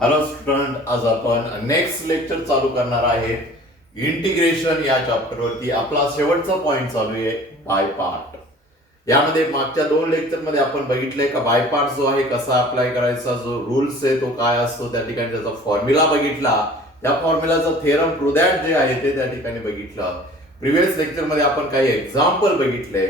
Hello student, आज आपण next lecture चालू करणार आहे इंटिग्रेशन या चॅप्टरवरती. आपला शेवटचा पॉइंट चालू आहे बाय पार्ट. यामध्ये मागच्या 2 लेक्चर मध्ये आपण बघितलंय का बाय पार्ट जो आहे कसा अप्लाय करायचा, जो रूल्स आहे तो काय असतो, त्या ठिकाणी त्याचा फॉर्म्युला बघितला. त्या फॉर्म्युलाचं थेरम ट्रू दॅट जे आहे ते त्या ठिकाणी बघितलं. प्रिव्हियस लेक्चर मध्ये आपण काही एक्झाम्पल बघितले.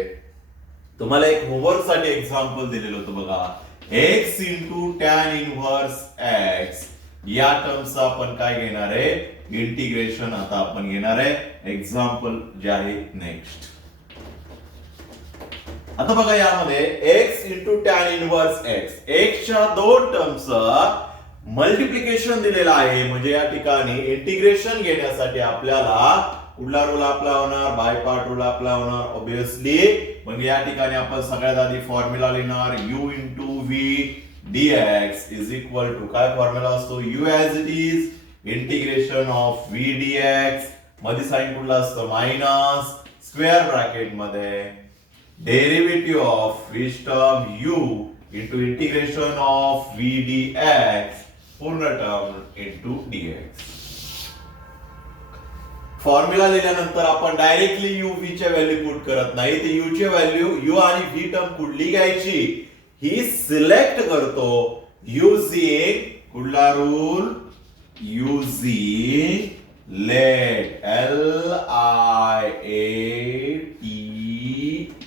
तुम्हाला एक होमवर्क साठी एक्झाम्पल दिलेलं होतं बघा. x into tan inverse x या टर्मचं आपण काय घेणार आहे, इंटिग्रेशन आता आपण घेणार आहे. एक्झाम्पल जे आहे नेक्स्ट. आता बघा यामध्ये x into tan inverse x च्या 2 टर्मचं मल्टिप्लिकेशन दिलेलं आहे. म्हणजे या ठिकाणी इंटिग्रेशन घेण्यासाठी आपल्याला कुठला रूल अप्लाय होणार, बाय पार्ट रूल अप्लाय होणार ऑब्विसली. म्हणजे या ठिकाणी आपण सगळ्यात आधी फॉर्म्युला लिहिणार u into v dx is equal to काय फॉर्म्युला असतो, u as it is integration of v dx मध्ये साइन कुठला असतं मायनस, स्क्वेअर ब्रॅकेट मध्ये derivative of which term u into integration of v dx पूर्ण term into dx. Formula लिहिल्यानंतर आपण directly u v च्या व्हॅल्यू पुट करत नाही. ते u ची व्हॅल्यू u आणि v टर्म कुठली घ्यायची ही सिलेक्ट करतो युजिंग कुठला rule, using LIATE L I A T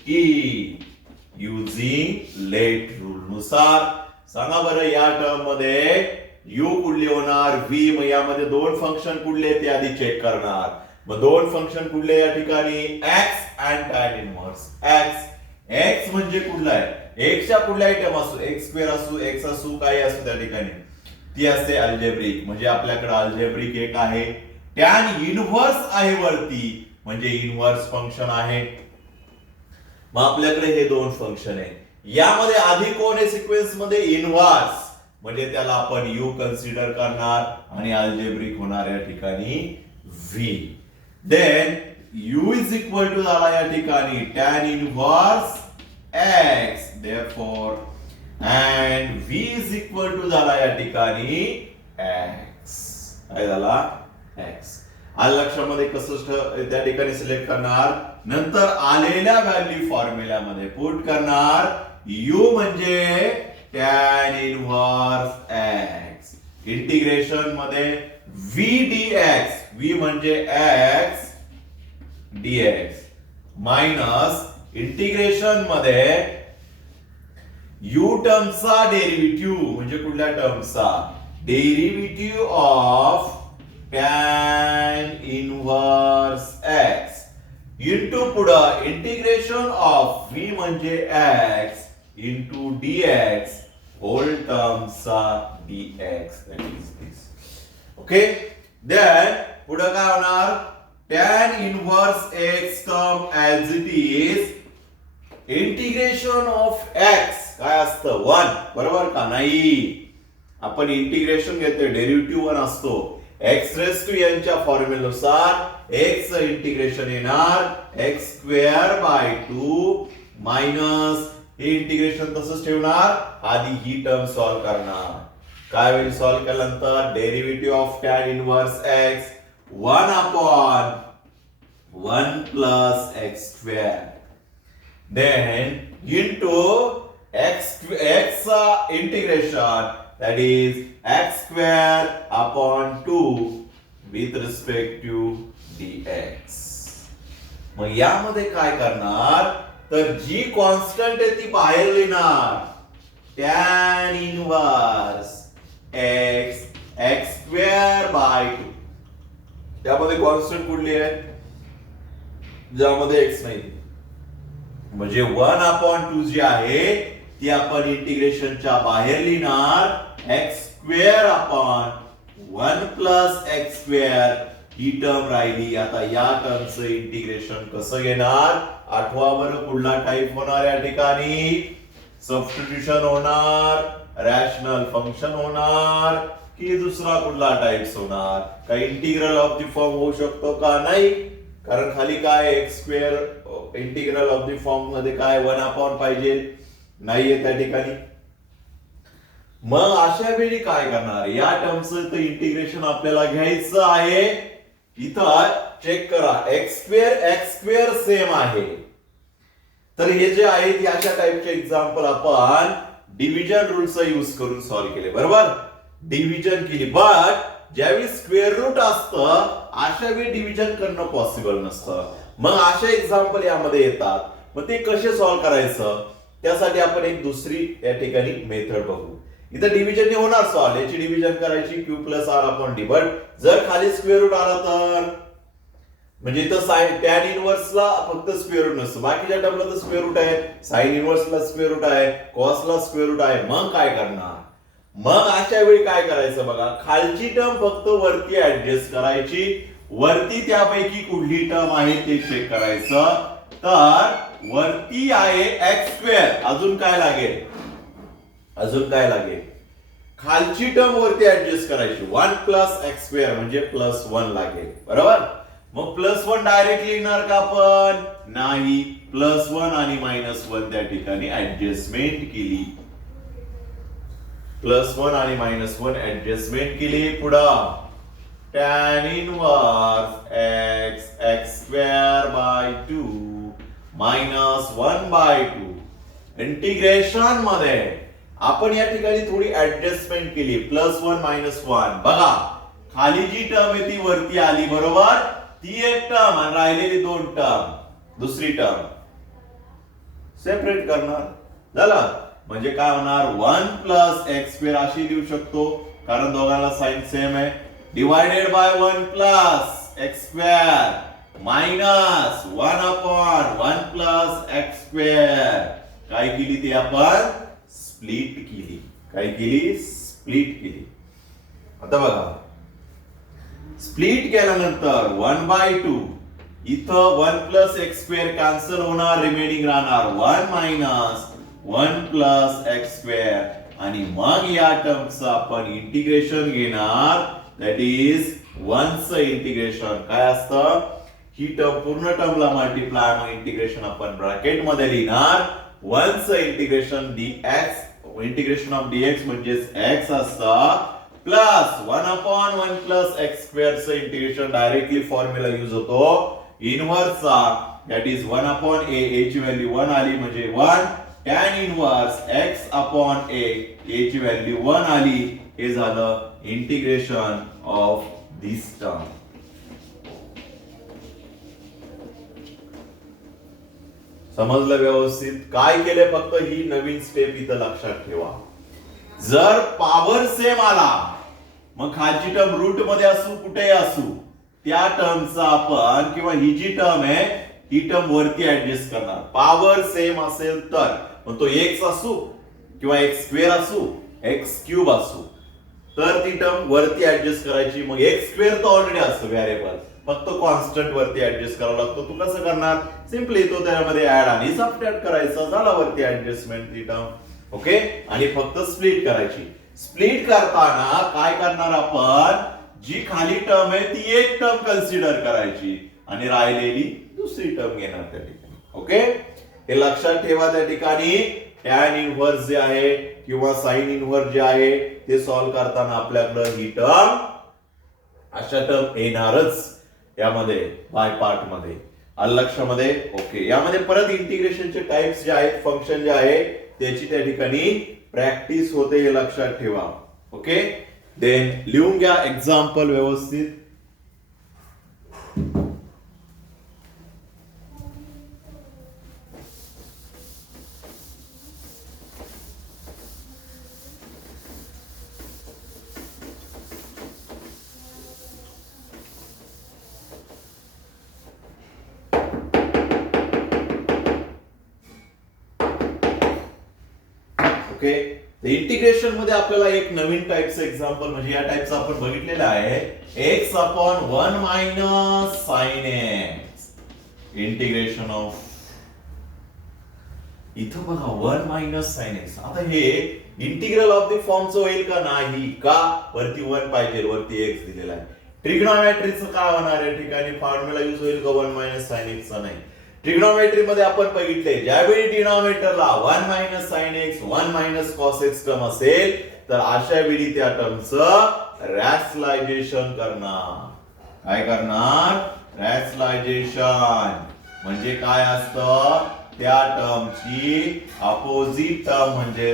E using LIATE rule नुसार. सांगा बरं या टर्म मध्ये u कुठली होणार, v. मग यामध्ये 2 फंक्शन कुठले ते आधी चेक करणार. मग 2 फंक्शन कुठले या ठिकाणी, x and tan inverse x म्हणजे कुठला आहे, x च्या कुठल्याही टर्म असू, x स्क्वेअर असू, x असू, काही असू, त्या ठिकाणी ती असते अल्जेब्रिक. म्हणजे आपल्याकडे अल्जेब्रिक एक आहे. टॅन इनव्हर्स आहे वरती म्हणजे इनव्हर्स फंक्शन आहे. मग आपल्याकडे हे 2 फंक्शन आहे. यामध्ये आधी कोण आहे सिक्वेन्स मध्ये, इनव्हर्स. म्हणजे त्याला आपण u कन्सिडर करणार आणि अल्जेब्रिक होणार या ठिकाणी v. Then u is equal to झाला या ठिकाणी tan inverse x, therefore and v is equal to झाला या ठिकाणी x. काय झाला, x. आलं लक्षामध्ये कसं त्या ठिकाणी सिलेक्ट करणार, नंतर आलेल्या व्हॅल्यू फॉर्म्युल्यामध्ये पुट करणार. u म्हणजे टॅन इनव्हर्स x इंटिग्रेशन मध्ये v dx, v म्हणजे x dx मायनस इंटिग्रेशन मध्ये u टर्मचा डेरिव्हेटिव्ह म्हणजे कुठल्या टर्मचा, derivative of tan inverse x into पुढं इंटिग्रेशन ऑफ v म्हणजे x इंटू dx होल टर्मचा dx. that is this. Okay. Then पुढे काय होणार, tan inverse x term as it is integration of x काय असतं 1, बरोबर का नाही. आपण इंटिग्रेशन घेतोय डेरिव्हेटिव्ह 1 असतो. x रेस टू n च्या फॉर्म्युल्यानुसार x इंटिग्रेशन येणार x स्क्वेअर बाय 2 मायनस हे इंटिग्रेशन तसंच ठेवणार. आधी ही टर्म सॉल्व्ह करणार. काय होईल सॉल्व्ह केल्यानंतर, derivative of tan inverse x 1 upon 1 plus x square then into x integration that is x square upon 2 with respect to dx. मग यामध्ये काय करणार, तर जी कॉन्स्टंट आहे ती बाहेर लिहिणार. Tan inverse x x square by 2. त्यामध्ये कॉन्स्टंट कुठली आहे, ज्यामध्ये x नाही. म्हणजे 1 अपॉन 2 जी आहे ती आपण इंटिग्रेशनच्या बाहेर लिहिणार. x square upon 1 plus x square ही टर्म राहिली. आता या टर्मचं इंटिग्रेशन कसं घेणार, आठवा बरं कुठला टाइप होणार या ठिकाणी, सबस्टिट्यूशन होणार, रॅशनल फंक्शन होणार की दुसरा कुठला टाइप्स होणार. काही इंटिग्रल ऑफ द फॉर्म होऊ शकतो का, नाही. कारण खाली काय x square integral of the form मध्ये काय 1 अपॉन पाहिजे, नाहीये त्या ठिकाणी. मग अशा वेळी काय करणार, या टर्मचं इंटिग्रेशन आपल्याला घ्यायचं आहे. इथं चेक करा, एक्स स्क्वेअर सेम आहे. तर हे जे आहेत अशा टाइपचे एक्झाम्पल आपण डिव्हिजन रूलचा यूज करून सॉल्व्ह केले. बरोबर, डिव्हिजन केली. बट ज्यावेळी स्क्वेअर रूट असतं अशा वेळी डिव्हिजन करणं पॉसिबल नसतं. मग अशा एक्झाम्पल यामध्ये येतात. मग ते कसे सॉल्व्ह करायचं, त्यासाठी आपण एक दुसरी या ठिकाणी मेथड बघू. इथं डिव्हिजन होणार सॉल्व्ह, याची डिव्हिजन करायची Q plus R upon D. But जर खाली स्क्वेअर रूट आला तर, म्हणजे इथं साइन टॅन इनव्हर्सला फक्त स्क्वेअर रूट नसतं, बाकीच्या टर्मला तर स्क्वेअर रूट आहे, साइन इनव्हर्सला स्क्वेअर रूट आहे, कॉसला स्क्वेअर रूट आहे. मग काय करणार, मग अशा वेळी काय करायचं बघा, खालची टर्म फक्त वरती ऍडजस्ट करायची, वरती त्यापैकी कुठली टर्म आहे ते चेक करायचं. तर वरती आहे एक्स स्क्वेअर, अजून काय लागेल, अजून काय लागेल, खालची टर्म वरती ऍडजस्ट करायची, 1 प्लस एक्स स्क्वेअर म्हणजे प्लस 1 लागेल. बरोबर, मग प्लस 1 डायरेक्टली लिहिणार का आपण, नाही, प्लस 1 आणि मायनस 1 त्या ठिकाणी ऍडजस्टमेंट केली, प्लस 1 आणि मायनस 1 ऍडजस्टमेंट केली. पुढं tan inverse x square by 2 minus 1 by 2. Integration मध्ये आपण या ठिकाणी थोडी ऍडजस्टमेंट केली, प्लस 1 मायनस 1. बघा खाली जी टर्म आहे ती वरती आली. बरोबर, ती एक टर्म आणि राहिलेली 2 टर्म, दुसरी टर्म सेपरेट करणार. झालं, म्हणजे काय होणार, 1 प्लस एक्स स्क्वेअर अशी लिहू शकतो कारण दोघांना साइन सेम आहे, divided by 1 plus x square minus 1 upon 1 plus x square. काय केली ती आपण स्प्लिट केली. काय केली, स्प्लिट केली. आता बघा, स्प्लिट केल्यानंतर 1 बाय 2, इथं 1 प्लस एक्स स्क्वेअर कॅन्सल होणार, रिमेनिंग राहणार 1 मायनस 1 प्लस एक्स स्क्वेअर. आणि मग या टर्मचं आपण इंटिग्रेशन घेणार, दॅट इज 1चं इंटिग्रेशन. काय असतं, ही टर्म पूर्ण टर्मला मल्टिप्लाय, मग इंटिग्रेशन आपण ब्रॅकेट मध्ये लिहिणार. 1चं integration dx, integration of dx म्हणजेच x असतं, प्लस 1 अपॉन 1 प्लस एक्स स्क्वेअरचं इंटिग्रेशन डायरेक्टली फॉर्म्युला यूज होतो इनव्हर्सचा, दॅट इज 1 अपॉन a ची व्हॅल्यू 1 आली म्हणजे 1 tan inverse x upon a ची व्हॅल्यू 1 आली. हे झालं इंटिग्रेशन ऑफ दिस टर्म. समजलं व्यवस्थित, काय केले, फक्त ही नवीन स्टेप इथं लक्षात ठेवा. जर पॉवर सेम आला, मग खालची टर्म रूट मध्ये असू कुठेही असू, त्या टर्मचा आपण किंवा ही जी टर्म आहे ही टर्म वरती ऍडजस्ट करणार. पॉवर सेम असेल तर, मग तो एक्स असू किंवा एक्स स्क्वेअर असू, एक्स क्यूब असू, तर ती टर्म वरती ऍडजस्ट करायची. मग एक्स स्क्वेअर तर ऑलरेडी असतो व्हेरिएबल, फक्त कॉन्स्टंट वरती ऍडजस्ट करावा लागतो. तू कसं करणार, सिम्पली तो त्यामध्ये ऍड आणि सबट्रॅक्ट करायचा, झाला वरती ऍडजस्टमेंट ती टर्म. ओके, आणि फक्त स्प्लिट करायची. स्प्लिट करताना काय करणार आपण, जी खाली टर्म आहे ती एक टर्म कन्सिडर करायची आणि राहिलेली दुसरी टर्म घेणार त्या ठिकाणी. ओके, हे लक्षात ठेवा. त्या ठिकाणी टॅन इनव्हर्स जे आहे किंवा साइन इनव्हर्स जे आहे ते सॉल्व्ह करताना आपल्याकडे ही टर्म, अशा टर्म येणारच यामध्ये बाय पार्ट मध्ये. आलं लक्षामध्ये. ओके, यामध्ये परत इंटिग्रेशनचे टाइप्स जे आहेत, फंक्शन जे आहे त्याची त्या ठिकाणी प्रॅक्टिस होते, हे लक्षात ठेवा. ओके, देन लिहून घ्या एक्झाम्पल व्यवस्थित. ओके, इंटिग्रेशन मध्ये आपल्याला एक नवीन टाइपचं एक्झाम्पल, म्हणजे या टाइपचं आपण बघितलेलं आहे, x upon 1 minus sine x. Integration of, इथं बघा 1 मायनस साइन एक्स. आता हे इंटिग्रल ऑफ द फॉर्मचं होईल का, नाही, का, वरती 1 पाहिजे, वरती एक्स दिलेला आहे. ट्रिग्नोमेट्रीचं काय होणार आहे, ठिकाणी फॉर्म्युला यूज होईल का 1 मायनस साइन एक्सचा, नाही. ट्रिग्नोमेट्री मध्ये आपण बघितले ज्यावेळी डिनॉमिनेटरला 1 minus sine x 1 minus cos x term असेल तर अशा वेळी त्या टर्मचं रॅशनलायझेशन करणार. काय करणार? रॅशनलायझेशन म्हणजे काय असतं? त्या टर्मची अपोजिट टर्म म्हणजे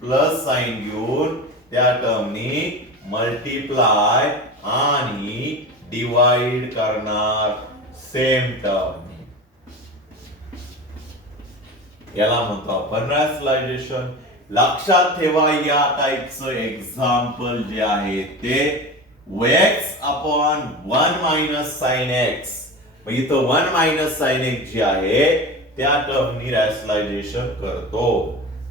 प्लस साइन घेऊन त्या टर्मनी मल्टिप्लाय आणि डिवाइड करणार सेम टर्म. याला म्हणतो आपण रॅशनलायझेशन. लक्षात ठेवा या टाइपचं एक्झाम्पल जे आहे ते x upon 1 minus sine x. इथं 1 मायनस साइन एक्स जे आहे त्या टर्मनी रॅशनलायझेशन करतो.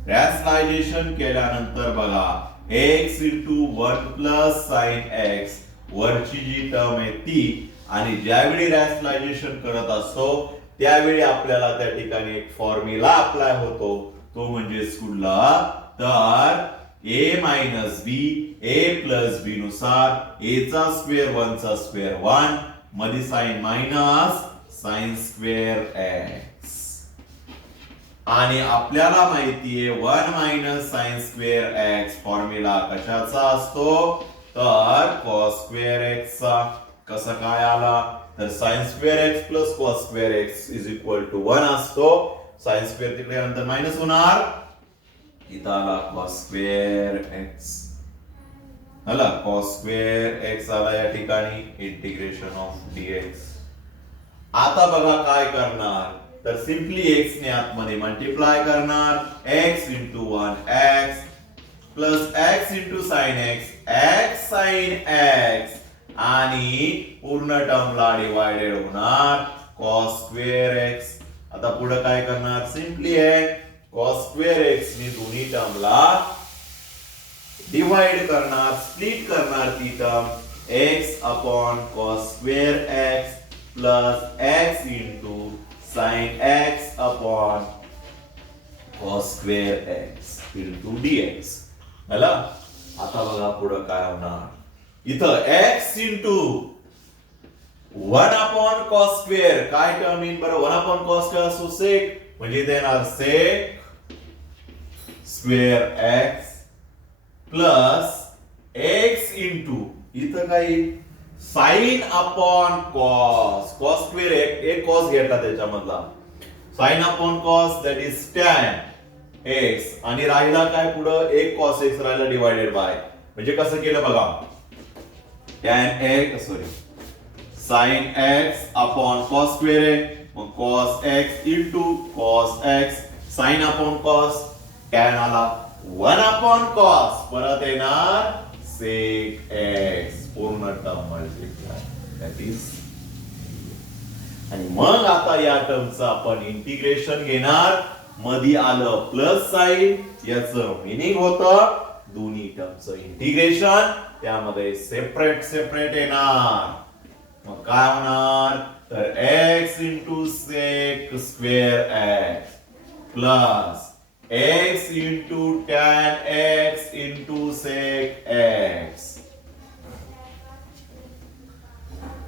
रॅशनलायझेशन केल्यानंतर बघा x into 1 plus sine x वरची जी टर्म आहे ती, आणि ज्यावेळी रॅशनलायझेशन करत असतो त्यावेळी आपल्याला त्या ठिकाणी एक फॉर्म्युला अप्लाय होतो, तो म्हणजे कुठला? तर a minus b a plus b नुसार a चा स्क्वेअर 1 चा स्क्वेअर 1 मध्ये sine minus sine square x. आणि आपल्याला माहितीये 1 minus sine square x formula कशाचा असतो? तर कॉस स्क्वेअर x चा. कसं काय आला? तर sine square x plus cos square x is equal to 1 असतो. साइन स्क्वेअर तिकडे नंतर मायनस होणार, इथं आला कॉस स्क्वेअर एक्स. आला कॉस स्क्वेअर एक्स आला या ठिकाणी. Integration of dx. आता बघा काय करणार? तर सिंपली एक्स ने आतमध्ये मल्टिप्लाय करणार. X into 1 x plus x into sine x x sine x आणि पूर्ण टर्मला डिवायडेड होणार कॉस स्क्वेअर एक्स. आता पुढे काय करणार? सिंपली आहे कॉस स्क्वेअर एक्स ने दोन्ही टर्मला डिवाइड करणार, स्प्लिट करणार ती term. X upon cos square x plus x into sine x upon cos square x into dx. मला आता बघा पुढे काय होणार? इथं x into 1 upon cos square काय टर्म येईल बरं? 1 अपॉन कॉस स्क्वेअर असो सेक, म्हणजे इथे येणार sec square x plus x into इथं काय sine upon cos. Cos square एक कॉस घेतला त्याच्यामधला, sine upon cos that is tan x, आणि राहिला काय पुढं? एक कॉस एक्स राहिला डिवायडेड बाय. म्हणजे कसं केलं बघा? tan x sin x upon cos square आहे, मग cos x into cos x sin upon cos tan आला 1 अपॉन cos, परत येणार sec x पूर्ण टर्म मल्टिप्लाय दॅट इज. आणि मग आता या टर्मचं आपण इंटिग्रेशन घेणार. मध्ये आलं प्लस साइन, याचं मिनिंग होतं दोन्ही टर्मचं इंटिग्रेशन. त्यामध्ये सेपरेट सेपरेट येणार. मग काय होणार? तर x into sec square x plus x into tan x into sec x.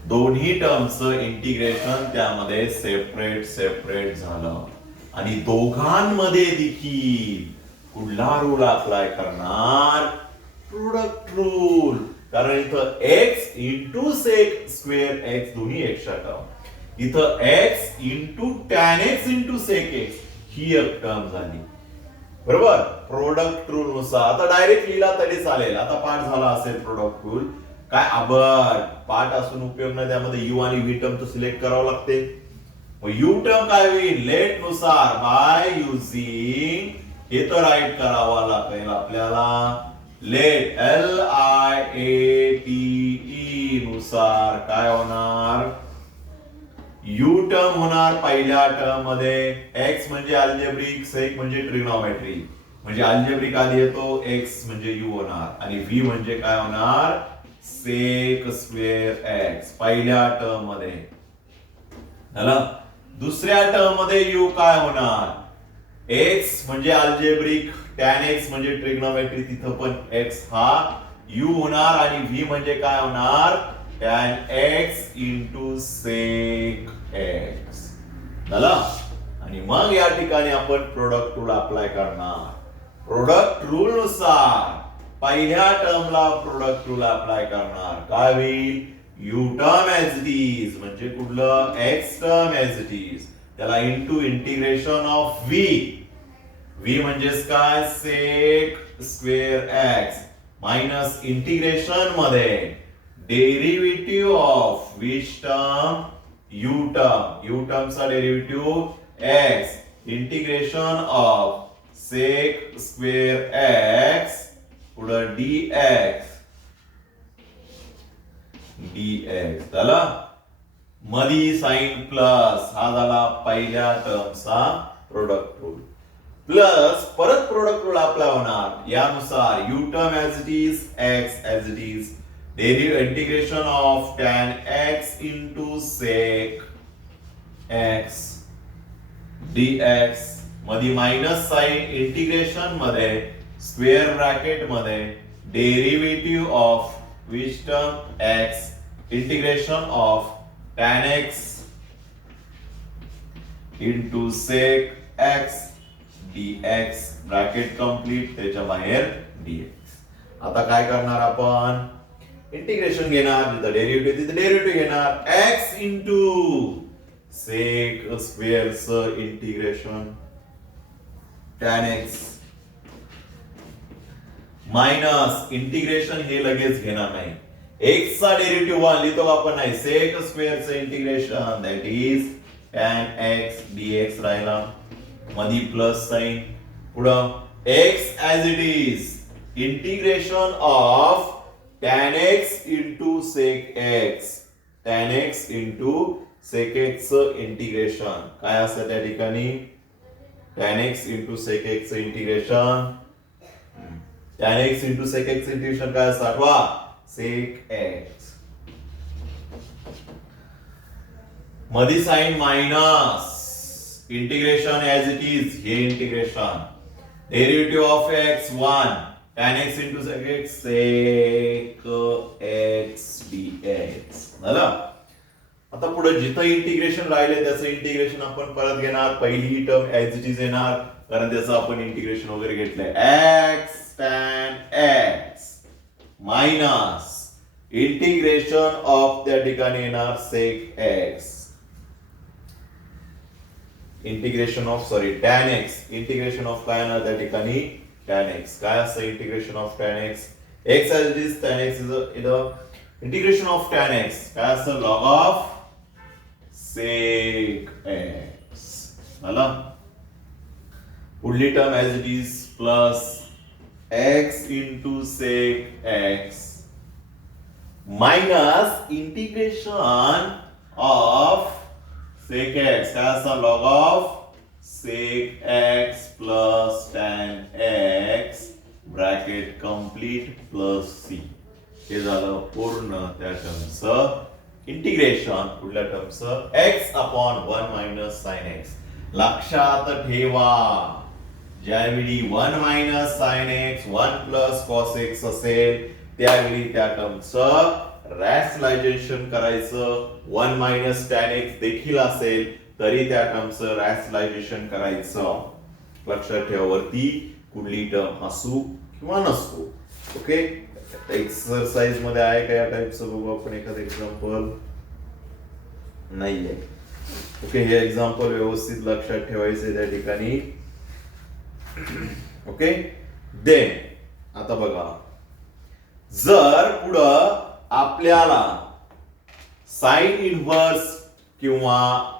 दोन्ही टर्मचं इंटिग्रेशन त्यामध्ये सेपरेट सेपरेट झालं. आणि दोघांमध्ये देखील कुठला रूल अप्लाय करणार? Product rule. कारण इथं x into sec square x दोन्ही एक्सच्या टर्म, इथं x into tan x into sec x ही एक टर्म झाली. बरोबर? प्रोडक्ट रूल नुसार आता डायरेक्ट लिहिला तरी चालेल. आता पाठ झाला असेल प्रोडक्ट रूल. काय आबर पाठ असून उपयोग नाही, त्यामध्ये यू आणि व्ही टर्म तर सिलेक्ट करावं लागते. यू टर्म काय होईल? लेट नुसार बाय युझिंग हे तर राईट करावा लागेल आपल्याला. लेट LIATE नुसार काय होणार? यू टर्म होणार पहिल्या टर्म मध्ये. एक्स म्हणजे अल्जेब्रिक, सेक म्हणजे ट्रिग्नोमेट्री. म्हणजे अल्जेब्रिक आधी येतो, एक्स म्हणजे यू होणार, आणि व्ही म्हणजे काय होणार? सेक स्क्वेअर एक्स पहिल्या टर्म मध्ये. झालं? दुसऱ्या टर्म मध्ये यू काय होणार? एक्स म्हणजे अल्जेब्रिक, टॅन एक्स म्हणजे ट्रिग्नोमेट्री, तिथं पण एक्स हा यू होणार, आणि व्ही म्हणजे काय होणार? Tan x into sec x. झाला. आणि मग या ठिकाणी आपण प्रोडक्ट रूल अप्लाय करणार. प्रोडक्ट रूल नुसार पहिल्या टर्मला प्रोडक्ट रूल अप्लाय करणार. काय होईल? U term as it is म्हणजे कुठलं x term as it is त्याला इंटू इंटिग्रेशन ऑफ व्ही म्हणजेच काय sec square x minus integration मध्ये derivative of which term u टर्मचा derivative x integration of sec square x पुढे dx झाला. मधी साइन प्लस हा झाला पहिल्या टर्मचा प्रोडक्ट रूल. प्लस परत प्रोडक्ट रूल अप्लाय होणार. यानुसार u term as it is x as it is integration of tan x into sec x dx मध्ये मायनस साइन इंटिग्रेशन मध्ये स्क्वेअर ब्रॅकेट मध्ये derivative of which term x integration of tan x into sec x dx bracket complete त्याच्या बाहेर dx. आता काय करणार आपण? Integration घेणार. जिथं डेरिव्हेटिव्ह तिथे डेरिव्हेटिव्ह घेणार. x इंटू सेक स्क्वेअरचं integration tan x minus integration हे लगेच घेणार नाही. x चा डेरिव्हेटिव्ह 1 लिहितो आपण नाही. सेक स्क्वेअरचं integration that is tan x dx राहिला. मधी प्लस साइन पुढं x as it is integration of tan x into sec x tan x into sec x चं इंटिग्रेशन काय असतं त्या ठिकाणी? tan x into sec x चं integration tan x into sec x integration काय असतं? आठवा सेक x मधी sine minus integration as it is हे integration derivative of x 1 tan x into sec x sec x dx झालं. आता पुढे जिथं इंटिग्रेशन राहिले त्याचं इंटिग्रेशन आपण परत घेणार. पहिली टर्म ऍज इट इज येणार कारण त्याचं आपण इंटिग्रेशन वगैरे घेतलंय. x tan x minus integration of त्या ठिकाणी येणार सेक x integration of tan x integration of काय येणार त्या ठिकाणी tan x. काय असतं integration of tan x? x as it is tan x is a integration of tan x काय असतं? लॉग ऑफ सेक x झाला. पुढली term as it is plus x into sec x minus integration of sec x काय असतं? Log of sec x plus tan x bracket complete plus c. हे झालं पूर्ण त्या टर्मचं इंटिग्रेशन. पुढल्या टर्मचं x upon 1 minus sine x. लक्षात ठेवा ज्यावेळी 1 minus sine x 1 plus cos x असेल त्यावेळी त्या टर्मचं रॅशनलायझेशन करायचं. 1 मायनस टॅन x देखील असेल तरी त्या टर्मचं रॅशनलायझेशन करायचं. लक्षात ठेवा वरती कुठली टर्म असू किंवा नसू. ओके एक्सरसाइज मध्ये आहे का या टाइपचं बघू आपण एखादं एक्झाम्पल. नाहीये. ओके हे एक्झाम्पल व्यवस्थित लक्षात ठेवायचे त्या ठिकाणी. ओके देन आता बघा जर पुढं आपल्याला साइन इनव्हर्स किंवा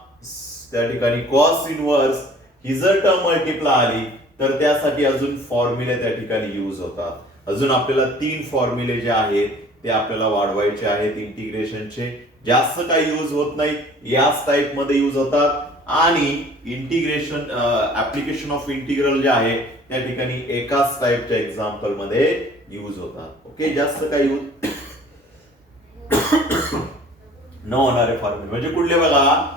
त्या ठिकाणी कॉस इनव्हर्स ही जर टर्म मल्टिप्लाय आली तर त्यासाठी अजून फॉर्म्युले त्या ठिकाणी यूज होतात. अजून आपल्याला 3 फॉर्म्युले जे आहेत ते आपल्याला वाढवायचे आहेत इंटिग्रेशनचे. जास्त काही यूज होत नाही. याच टाइप मध्ये यूज होतात आणि इंटिग्रेशन ऍप्लिकेशन ऑफ इंटिग्रल जे आहे त्या ठिकाणी एकाच टाइपच्या एक्झाम्पल मध्ये यूज होतात. ओके जास्त काही यूज न होणारे फॉर्म्युले म्हणजे कुठले बघा.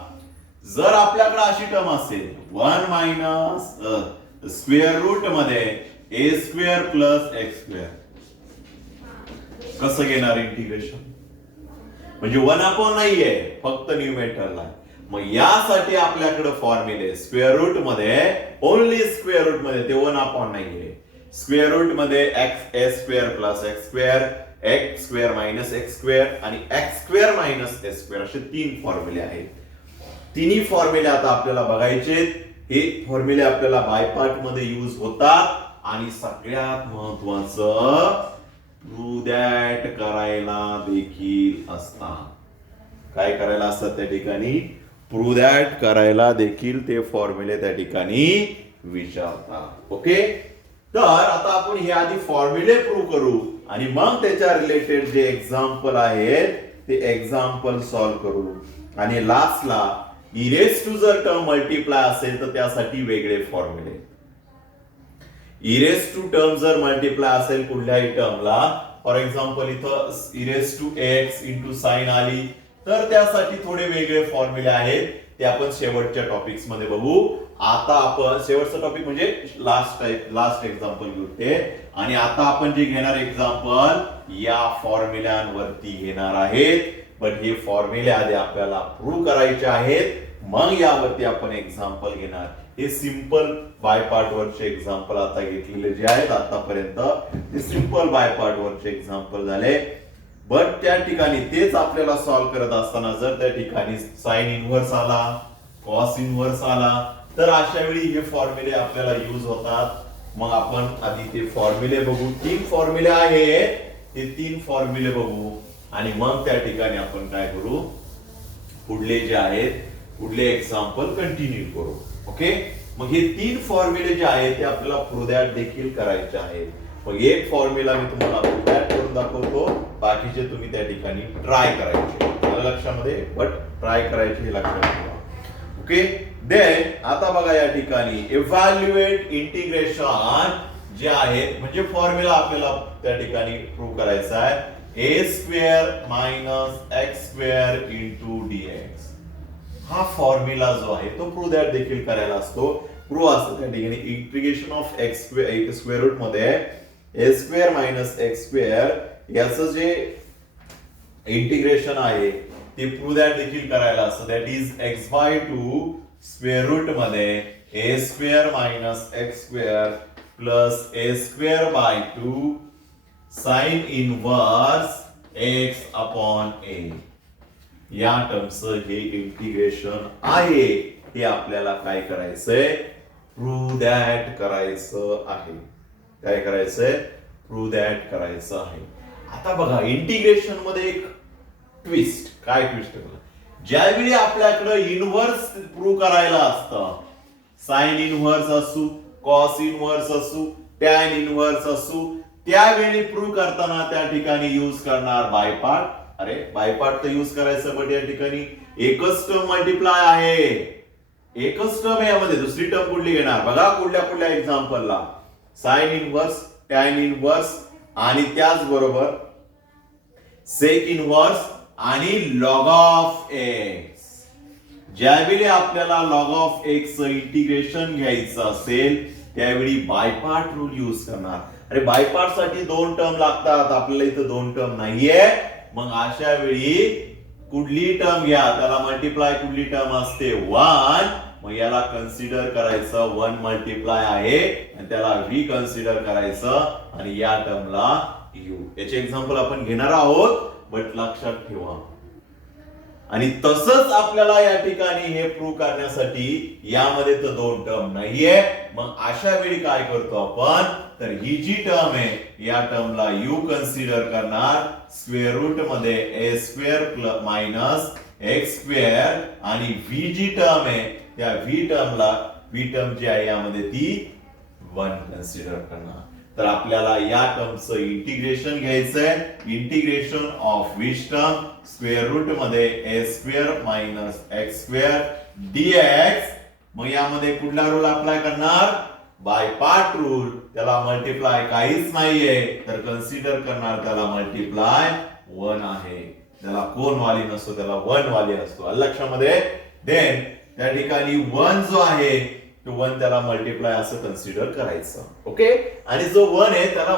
जर आपल्याकडे अशी टर्म असेल 1 मायनस स्क्वेअर रूट मध्ये ए स्क्वेअर प्लस एक्स स्क्वेअर कसं घेणार इंटिग्रेशन म्हणजे 1 अपॉन नाहीये फक्त न्यूमेटरला. मग यासाठी आपल्याकडे फॉर्म्युले स्क्वेअर रूट मध्ये ओनली स्क्वेअर रूट मध्ये ते 1 नाहीये स्क्वेअर रूट मध्ये x a square plus x square minus x square आणि x square minus a square असे 3 फॉर्म्युले आहेत. तिन्ही फॉर्म्युले आता आपल्याला बघायचे. हे फॉर्म्युले आपल्याला बायपार्ट मध्ये यूज होतात आणि सगळ्यात महत्वाचं प्रूव्ह दॅट करायला देखील असतात. काय करायला असतात त्या ठिकाणी? प्रूव्ह दॅट करायला देखील ते फॉर्म्युले त्या ठिकाणी विचारतात. ओके, तर आता आपण हे आधी फॉर्म्युले प्रूव्ह करू आणि मग त्याच्या रिलेटेड जे एक्झाम्पल आहेत ते एक्झाम्पल सॉल्व्ह करू. आणि लास्टला इरेज टू जर टर्म मल्टिप्लाय असेल तर त्यासाठी वेगळे फॉर्म्युले. इरेज टू टर्म जर मल्टिप्लाय असेल कुठल्याही टर्मला, फॉर एक्झाम्पल इथं e raise to x into sine आली तर त्यासाठी थोडे वेगळे फॉर्म्युले आहेत. ते आपण शेवटच्या टॉपिक्स मध्ये बघू. आता आपण शेवटचा टॉपिक म्हणजे लास्ट एक्झाम्पल घेऊ आणि आता आपण जे घेणार एक्झाम्पल या फॉर्म्युल्यांवरती घेणार आहेत. पण हे फॉर्म्युले आधी आपल्याला प्रूव्ह करायचे आहेत, मग यावरती आपण एक्झाम्पल घेणार. हे सिंपल बाय पार्ट वरचे एक्झाम्पल आता घेतलेले जे आहेत आतापर्यंत ते सिंपल बाय पार्ट वरचे एक्झाम्पल झाले. बट त्या ठिकाणी तेच आपल्याला सॉल्व्ह करत असताना जर त्या ठिकाणी साइन इनव्हर्स आला, कॉस इनव्हर्स आला तर अशा वेळी हे फॉर्म्युले आपल्याला यूज होतात. मग आपण आधी ते फॉर्म्युले बघू. 3 फॉर्म्युले आहेत, ते 3 फॉर्म्युले बघू आणि मग त्या ठिकाणी आपण काय करू, पुढले जे आहेत पुढले एक्झाम्पल कंटिन्यू करू. ओके, मग हे 3 फॉर्म्युले जे आहेत ते आपल्याला प्रूव्ह दॅट देखील करायचे आहेत. मग एक फॉर्म्युला मी तुम्हाला प्रूव्ह दॅट करून दाखवतो, बाकीचे तुम्ही त्या ठिकाणी ट्राय करायचे. लक्षामध्ये बट ट्राय करायचे हे लक्षात ठेवा. ओके, देन आता बघा या ठिकाणी इव्हॅल्युएट इंटिग्रेशन जे आहे म्हणजे फॉर्म्युला आपल्याला त्या ठिकाणी प्रूव्ह करायचा आहे. A square minus x square into dx हा फॉर्म्युला जो आहे तो प्रूव्ह दॅट देखील करायला असतो. प्रूव्ह असतो त्या ठिकाणी integration of x square square root मध्ये ए स्क्वेअर मायनस एक्स स्क्वेअर याचं जे इंटिग्रेशन आहे ते प्रूव्ह दॅट देखील करायला असतं. That is x by 2 square root मध्ये ए square minus x square plus a square by 2 sine inverse x upon a या टर्मचं हे इंटिग्रेशन आहे. हे आपल्याला काय करायचंय, प्रूव्ह दॅट करायचं आहे. काय करायचंय, प्रूव्ह दॅट करायचं आहे. आता बघा इंटिग्रेशन मध्ये एक ट्विस्ट. काय ट्विस्ट बघा, ज्यावेळी आपल्याकडे इनव्हर्स प्रूव्ह करायला असतं, साइन इनव्हर्स असू, कॉस इनव्हर्स असू, टॅन इनव्हर्स असू, त्यावेळी प्रूव्ह करताना त्या ठिकाणी यूज करणार बाय पार्ट. अरे बाय पार्ट तर यूज करायचं, बट या ठिकाणी एकच टर्म मल्टिप्लाय आहे, एकच टर्म आहे यामध्ये. दुसरी टर्म कुठली घेणार बघा, कुठल्या एक्झाम्पलला साइन इनव्हर्स, टॅन इनव्हर्स आणि त्याचबरोबर सेक इनव्हर्स आणि लॉग ऑफ एक्स. ज्यावेळी आपल्याला लॉग ऑफ एक्स इंटिग्रेशन घ्यायचं असेल त्यावेळी बाय पार्ट रूल यूज करणार. अरे बाय पार्ट साठी 2 टर्म लागतात, आपल्याला इथं 2 टर्म नाहीये. मग अशा वेळी कुठली टर्म घ्या, त्याला मल्टिप्लाय कुठली टर्म असते 1. मग याला कन्सिडर करायचं 1 मल्टिप्लाय आहे आणि त्याला व्ही कन्सिडर करायचं आणि या टर्मला यू. याचे एक्झाम्पल आपण घेणार आहोत, बट लक्षात ठेवा. आणि तसंच आपल्याला या ठिकाणी हे प्रूव्ह करण्यासाठी यामध्ये तर 2 टर्म नाहीये. मग अशा वेळी काय करतो आपण, तर ही जी टर्म आहे या टर्मला यू कन्सिडर करणार. स्क्वेअर रूट मध्ये ए स्क्वेअर मायनस एक्स स्क्वेअर आणि व्ही जी टर्म आहे त्या व्ही टर्म जी आहे यामध्ये ती 1 कन्सिडर करणार. तर आपल्याला या टर्मचं इंटिग्रेशन घ्यायचंय. Integration of which term, square root मध्ये ए square minus x square dx. मग यामध्ये कुठला रूल अप्लाय करणार, बाय पार्ट रूल. त्याला मल्टिप्लाय काहीच नाहीये तर कन्सिडर करणार त्याला मल्टिप्लाय 1 आहे. त्याला कोण वाली नसतो, त्याला 1 वाली असतो. लक्षामध्ये. देन त्या ठिकाणी 1 जो आहे तो 1 त्याला मल्टिप्लाय असं कन्सिडर करायचं. ओके, आणि जो 1 आहे त्याला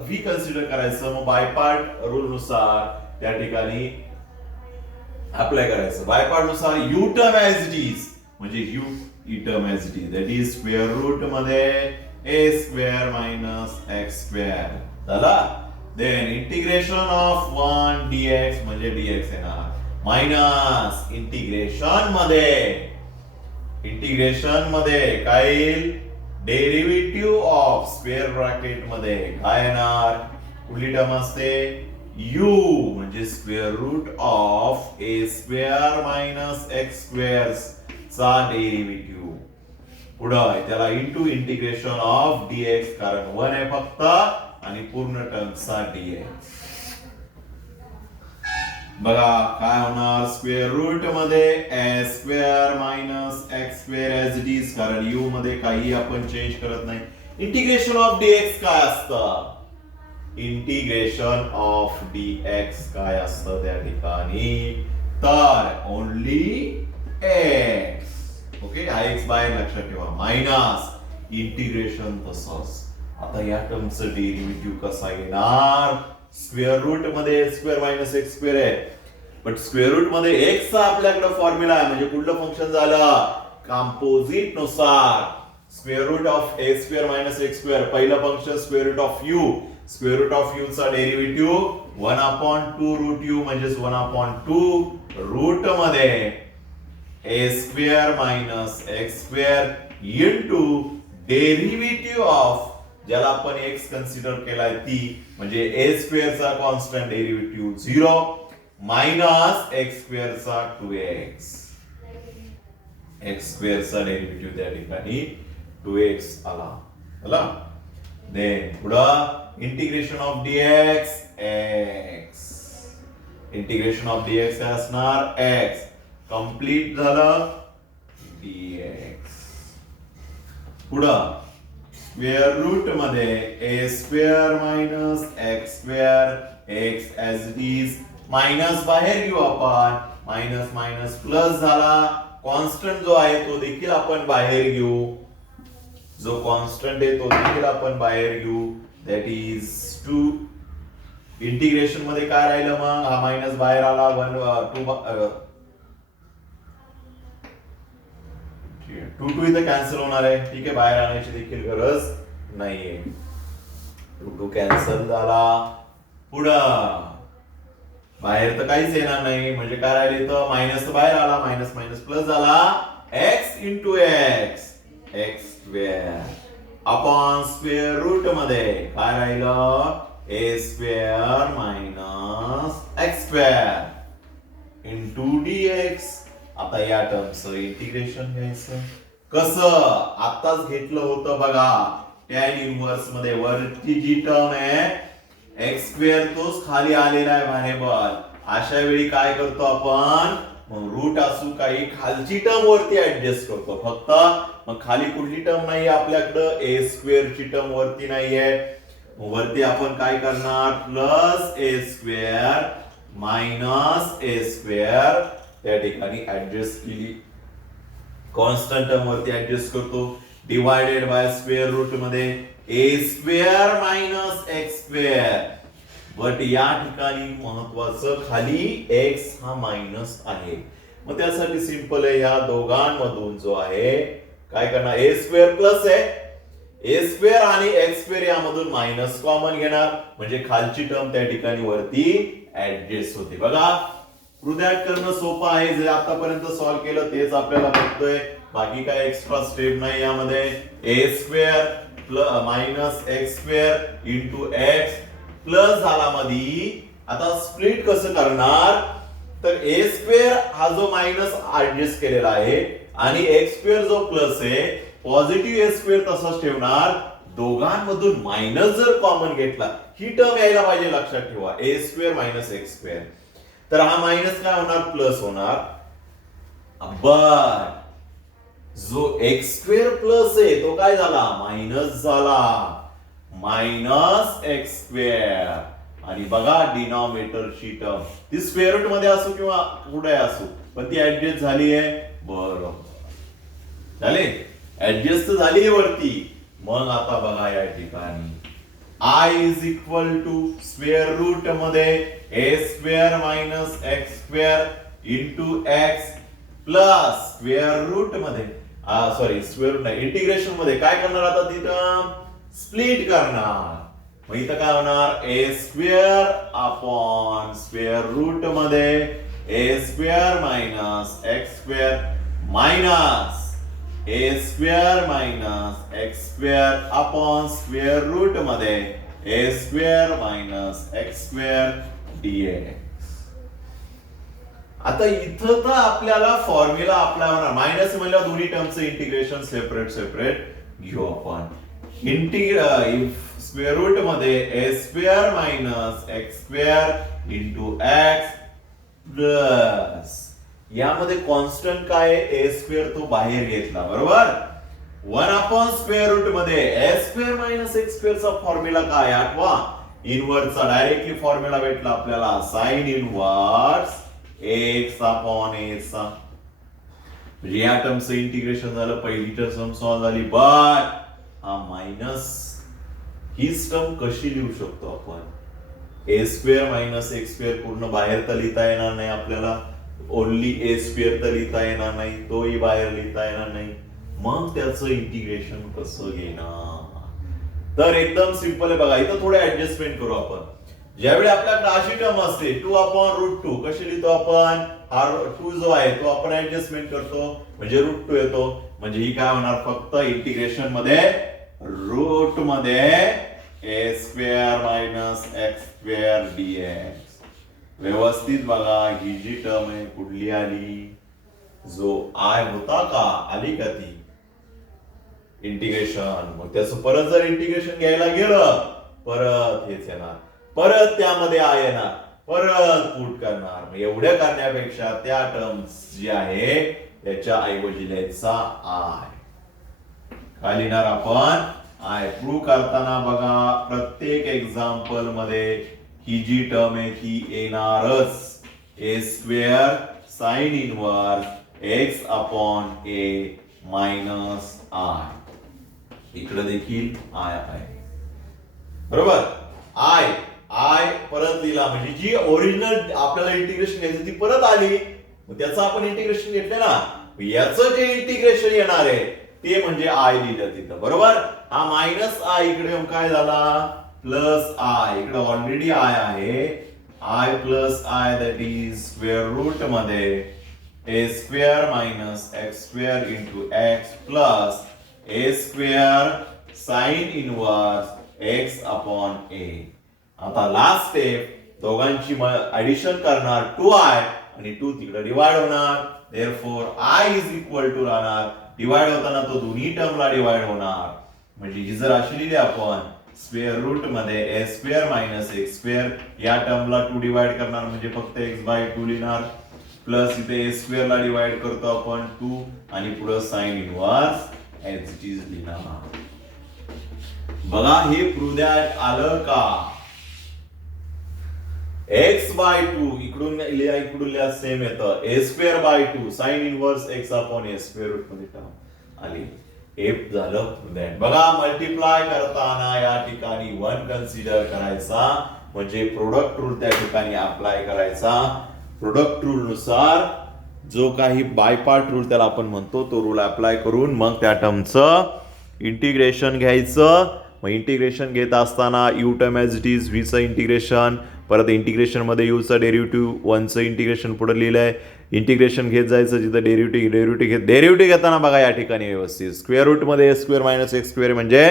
व्ही कन्सिडर करायचं. मग बाय पार्ट रूल नुसार त्या ठिकाणी अप्लाय करायचं बाय पार्टनुसार u term as it is म्हणजे u term as it is that is square root मध्ये ए स्क्वेअर मायनस एक्स स्क्वेअर झाला. देन इंटिग्रेशन ऑफ 1 dx म्हणजे dx येणार मायनस इंटिग्रेशन मध्ये काय येईल डेरिव्हेटिव्ह ऑफ स्क्वेअर ब्रॅकेट मध्ये काय येणार कुठली टर्म असते u म्हणजे square root of A square minus x square चा डेरिव्हेटिव्ह पुढे त्याला इंटू इंटिग्रेशन ऑफ dx कारण 1 आहे फक्त आणि पूर्ण टर्मचा dx. बघा काय होणार स्क्वेअर रूट मध्ये ए square minus x square as it is कारण u मध्ये काही आपण चेंज करत नाही. इंटिग्रेशन ऑफ dx काय असतं इंटिग्रेशन ऑफ dx काय असतं त्या ठिकाणी तर ओनली x ओके हा x बाहेर लक्षात ठेवा मायनस इंटिग्रेशन तसंच. आता या टर्मचं डेरिव्हेटिव्ह कसा येणार स्क्वेअर रूट मध्ये स्क्वेअर मायनस एक्स स्क्वेअर आहे पण स्क्वेअर रूट मध्ये एक्स चा आपल्याकडे फॉर्म्युला आहे म्हणजे कुठलं फंक्शन झालं कंपोजिट नुसार square root of A square minus x square पहिलं function square root of u square root of u चा डेरिव्हेटिव्ह 1/2 रूट यू म्हणजे 1/2 रूट मध्ये ए square minus x square into derivative of ज्याला आपण x कन्सिडर केलाय ती म्हणजे a स्क्वेअर चा constant derivative 0 minus x square चा 2x x स्क्वेअर चा डेरिव्हेटिव्ह त्या ठिकाणी 2x आला. देन पुढं integration of dx x integration of dx काय असणार x कंप्लीट झालं dx. पुढं स्क्वेअर रूट मध्ये ए square minus x square x as it is minus बाहेर घेऊ आपण मायनस मायनस प्लस झाला कॉन्स्टंट जो आहे तो देखील आपण बाहेर घेऊ जो कॉन्स्टंट आहे तो देखील आपण बाहेर घेऊ दॅट इज 2 इंटिग्रेशन मध्ये काय राहिलं मग हा मायनस बाहेर आला 2 इथं कॅन्सल होणार आहे ठीक आहे बाहेर आणायची देखील गरज नाहीये 2 कॅन्सल झाला पुढं बाहेर तर काहीच येणार नाही म्हणजे काय राहिले तर मायनस तर बाहेर आला मायनस मायनस प्लस झाला x into x x square upon square root मध्ये काय राहिलं a square minus x square into dx. आता या टर्मचं इंटिग्रेशन घ्यायचं कसं आताच घेतलं होतं बघा tan इनव्हर्स मध्ये वरची जी टर्म आहे x स्क्वेअर तोच खाली आलेला आहे व्हेरिएबल अशा वेळी काय करतो आपण मग रूट असू काही खालची टर्म वरती ऍडजस्ट करतो फक्त मग खाली कुठली टर्म नाही आपल्याकडे ए स्क्वेअर ची टर्म वरती नाहीये वरती आपण काय करणार plus a square minus a square त्या ठिकाणी ऍडजस्ट केली कॉन्स्टंट टर्म वरती ऍडजस्ट करतो डिवायडेड बाय स्क्वेअर रूट मध्ये ए square minus x square but या ठिकाणी महत्वाचं खाली x हा मायनस आहे मग त्यासाठी सिंपल आहे या दोघांमधून जो आहे काय करणार ए स्क्वेअर प्लस आहे ए स्क्वेअर आणि एक्स स्क्वेअर यामधून मायनस कॉमन घेणार म्हणजे खालची टर्म त्या ठिकाणी वरती ऍडजस्ट होते बघा प्रूव्ह करणं सोपं आहे जे आतापर्यंत सॉल्व्ह केलं तेच आपल्याला बघतोय बाकी काय एक्स्ट्रा स्टेप नाही यामध्ये a square plus minus x square into x plus झाला मध्ये आता स्प्लिट कसं करणार तर ए स्क्वेअर हा जो मायनस ऍडजस्ट केलेला आहे आणि एक्स स्क्वेअर जो प्लस आहे पॉझिटिव्ह ए स्क्वेअर तसाच ठेवणार दोघांमधून मायनस जर कॉमन घेतला ही टर्म यायला पाहिजे लक्षात ठेवा ए स्क्वेअर मायनस एक्स स्क्वेअर तर हा मायनस काय होणार प्लस होणार बट जो एक्स स्क्वेअर प्लस आहे तो काय झाला मायनस झाला मायनस एक्स स्क्वेअर आणि बघा डिनॉमिनेटरची टर्म ती स्क्वेअर रूट मध्ये असो किंवा कुठे असो पण ती ऍडजस्ट झाली आहे बरोबर झाले ऍडजस्ट झाली आहे वरती मग आता बघा या ठिकाणी I is equal to square root मध्ये ए square minus x square into x plus square root मध्ये सॉरी स्क्वेअर रूट नाही इंटिग्रेशन मध्ये काय करणार आता तिथं स्प्लिट करणार. मग इथं काय होणार a square upon square root मध्ये ए square minus x square minus a square minus x square upon square root मध्ये ए square minus x square dx. आता इथं तर आपल्याला फॉर्म्युला अप्लाय होणार. मायनस म्हणल्यावर दोन्ही टर्मचं इंटिग्रेशन सेपरेट घेऊ आपण. स्क्वेअर रूट मध्ये ए square minus x square into x plus यामध्ये कॉन्स्टंट काय ए स्क्वेअर तो बाहेर घेतला बरोबर. 1 अपॉन स्क्वेअर रूट मध्ये ए स्क्वेअर मायनस एक्स स्क्वेअरचा फॉर्म्युला काय आठवा. इनवर्सचा डायरेक्टली फॉर्म्युला भेटला आपल्याला साइन इनवर्स एक्स अपॉन ए चा. म्हणजे या टर्मचं इंटिग्रेशन झालं. पहिली टर्म सॉल्व्ह झाली. बट हा मायनस हीच टर्म कशी लिहू शकतो आपण. ए स्क्वेअर मायनस एक्स स्क्वेअर पूर्ण बाहेर तर लिहिता येणार नाही आपल्याला. ओनली ए स्क्वेअर तर लिहिता येणार नाही. तोही बाहेर लिहिता येणार नाही. मग त्याचं इंटिग्रेशन कसं घेणार. तर एकदम सिंपल आहे बघा. इथं थोडे ऍडजस्टमेंट करू आपण. ज्यावेळी आपल्याकडे अशी टर्म असते 2 अपॉन रूट 2 कशी लिहितो आपण. हा 2 जो आहे तो आपण ऍडजस्टमेंट करतो म्हणजे रूट 2 येतो. म्हणजे ही काय होणार फक्त इंटिग्रेशन मध्ये रूट मध्ये ए square minus x square dx. व्यवस्थित बघा ही जी टर्म आहे कुठली आली. जो आय होता का आली का ती इंटिग्रेशन. मग त्याचं परत जर इंटिग्रेशन घ्यायला गेलं परत हेच येणार. परत त्यामध्ये आय येणार. परत पुट करणार. मग एवढ्या करण्यापेक्षा त्या टर्म्स जी आहे त्याच्या ऐवजी लिहायचा आय. काय लिहिणार आपण आय. प्रूव्ह करताना बघा प्रत्येक एक्झाम्पल मध्ये ही जी टर्म आहे ती येणारच. A square sine inverse x upon a minus I. इकडे देखील आय आहे बरोबर. आय आय परत लिहिला म्हणजे जी ओरिजिनल आपल्याला इंटिग्रेशन घ्यायचं ती परत आली. मग त्याचं आपण इंटिग्रेशन घेतलं ना. याचं जे इंटिग्रेशन येणार आहे ते म्हणजे आय लिहिलं तिथं बरोबर. हा मायनस आय इकडे येऊन काय झाला प्लस आय. इकडे ऑलरेडी आय आहे. I plus I that is square root मध्ये ए square minus x square into x plus a square sine inverse x upon a. आता लास्ट स्टेप दोघांची ऍडिशन करणार 2i आणि 2 तिकडे डिवाइड होणार. Therefore i is equal to राहणार. Divide होताना तो दोन्ही टर्मला डिवाइड होणार. म्हणजे ही जर अशी लिहिली आपण स्क्वेअर रूट मध्ये ए स्क्वेअर मायनस एक्स स्क्वेअर या टर्मला 2 डिवाइड करणार म्हणजे फक्त एक्स बाय 2 लिहिणार. प्लस इथे ए स्क्वेअर ला डिवाइड करतो आपण 2 आणि पुढे sine inverse as it is लिहिणार. बघा हे प्रूव्ह दॅट आलं का. एक्स बाय 2 इकडून लिहा सेम येतं. A square by 2 sine inverse x upon a square root मध्ये टर्म आली. हे झालं दॅट. बघा मल्टिप्लाय करताना या ठिकाणी 1 कन्सिडर करायचा म्हणजे प्रोडक्ट रूल त्या ठिकाणी अप्लाय करायचा. प्रोडक्ट रूल नुसार जो काही बाय पार्ट रूल त्याला आपण म्हणतो तो रूल अप्लाय करून मग त्या टर्मचं इंटिग्रेशन घ्यायचं. मग इंटिग्रेशन घेत असताना u term as it is व्हीचं इंटिग्रेशन परत इंटिग्रेशन मध्ये यूचं डेरिव्हेटिव्ह 1चं इंटिग्रेशन पुढे लिहिलंय. इंटिग्रेशन घेत जायचं जिथं डेरिव्हेटिव्ह घेताना बघा या ठिकाणी व्यवस्थित स्क्वेअर रूट मध्ये ए स्क्वेअर मायनस एक्स स्क्वेअर म्हणजे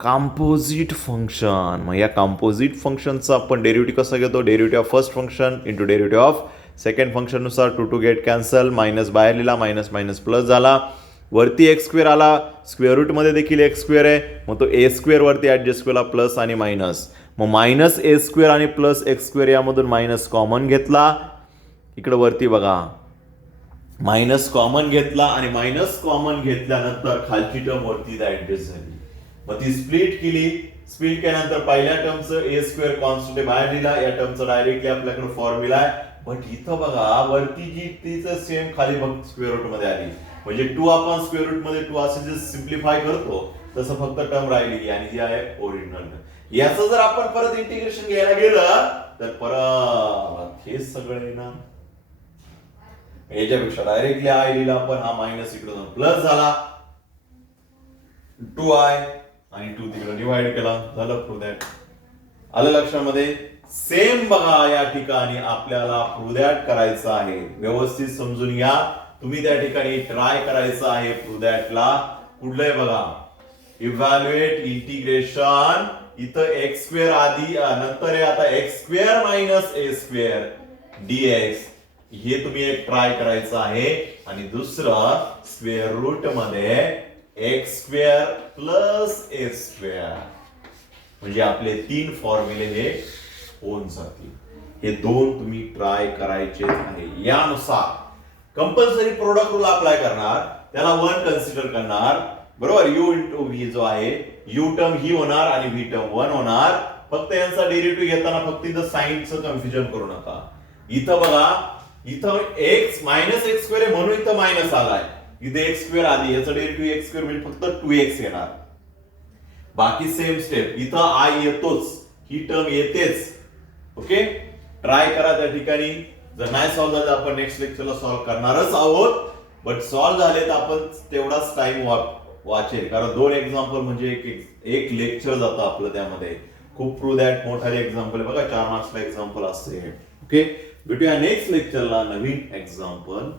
कॉम्पोजिट फंक्शन. मग या कॉम्पोजिट फंक्शनचा आपण डेरिव्हेटिव्ह कसा घेतो. Derivative of first function into derivative of second function नुसार 2 गेट कॅन्सल. मायनस बाहेर लिहिला मायनस मायनस प्लस झाला. वरती एक्स स्क्वेअर आला. स्क्वेअर रूट मध्ये देखील एक्स स्क्वेअर आहे मग तो ए स्क्वेअर वरती ऍडजस्ट केला प्लस आणि मायनस. मग मायनस ए स्क्वेअर आणि प्लस एक्स स्क्वेअर यामधून मायनस कॉमन घेतला. इकडे वरती बघा मायनस कॉमन घेतला आणि मायनस कॉमन घेतल्यानंतर खालची टर्म वरती ऍडजस्ट झाली. मग ती स्प्लिट केली. स्प्लिट केल्यानंतर पहिल्या टर्मचं ए स्क्वेअर कॉन्स्टंट बाहेर लिहिला. या टर्मचं डायरेक्टली आपल्याकडे फॉर्म्युला आहे. बट इथं बघा वरती जी तीच सेम खाली बघ स्क्वेअर रूट मध्ये आली. म्हणजे 2 आपण स्क्वेअर रूट मध्ये 2 असे जे सिम्प्लिफाय करतो तसं फक्त टर्म राहिली आणि जी आहे ओरिजिनल. याचं जर आपण परत इंटिग्रेशन घ्यायला गेलं तर परत हे सगळं येणार. याच्यापेक्षा डायरेक्टली आय लिहिला आपण, हा मायनस इकडे जाऊन प्लस झाला 2i आणि 2 तिकडे डिवाइड केला, झालं प्रूव्ह दॅट. आलं लक्षामध्ये. सेम बघा या ठिकाणी आपल्याला प्रूव्ह दॅट करायचं आहे. व्यवस्थित समजून घ्या. तुम्ही त्या ठिकाणी ट्राय करायचं आहे प्रूव्ह दॅटला. कुठलं आहे बघा, इव्हॅल्युएट इंटिग्रेशन. इथं एक्स स्क्वेअर आधी, नंतर आहे आता x square minus a square dx. हे तुम्ही एक ट्राय करायचं आहे. आणि दुसरं स्क्वेअर रूट मध्ये x square plus a square. म्हणजे आपले 3 फॉर्म्युले हे होऊन जातील. हे 2 तुम्ही ट्राय करायचे आहे. यानुसार कंपल्सरी प्रोडक्ट रूल अप्लाय करणार, त्याला 1 कन्सिडर करणार, बरोबर. यू इंटू व्ही जो आहे, यू टर्म ही होणार आणि व्ही टर्म 1 होणार. फक्त यांचा डेरिव्हेटिव्ह घेताना फक्त इथं साइनचं कन्फ्युजन करू नका. इथं बघा, इथं एक्स मायनस एक्स स्क्वेअर आहे म्हणून इथं मायनस आलाय. इथे एक्स स्क्वेअर आधी, याचा डेरिव्हेटिव्ह एक्स स्क्वेअर म्हणजे फक्त 2x येणार. बाकी सेम स्टेप. इथं आय येतोच, ही टर्म येतेच. ओके, ट्राय करा त्या ठिकाणी. जर नाही सॉल्व्ह झालं आपण नेक्स्ट लेक्चरला सॉल्व्ह करणारच आहोत. बट सॉल्व्ह झाले तर आपण तेवढाच टाइम वाचेल, कारण 2 एक्झाम्पल म्हणजे एक लेक्चर जातं आपलं त्यामध्ये. खूप प्रूव्ह दॅट मोठा एक्झाम्पल आहे बघा, 4 मार्क्सला एक्झाम्पल असते. ओके, भेटूया नेक्स्ट लेक्चरला नवीन एक्झाम्पल.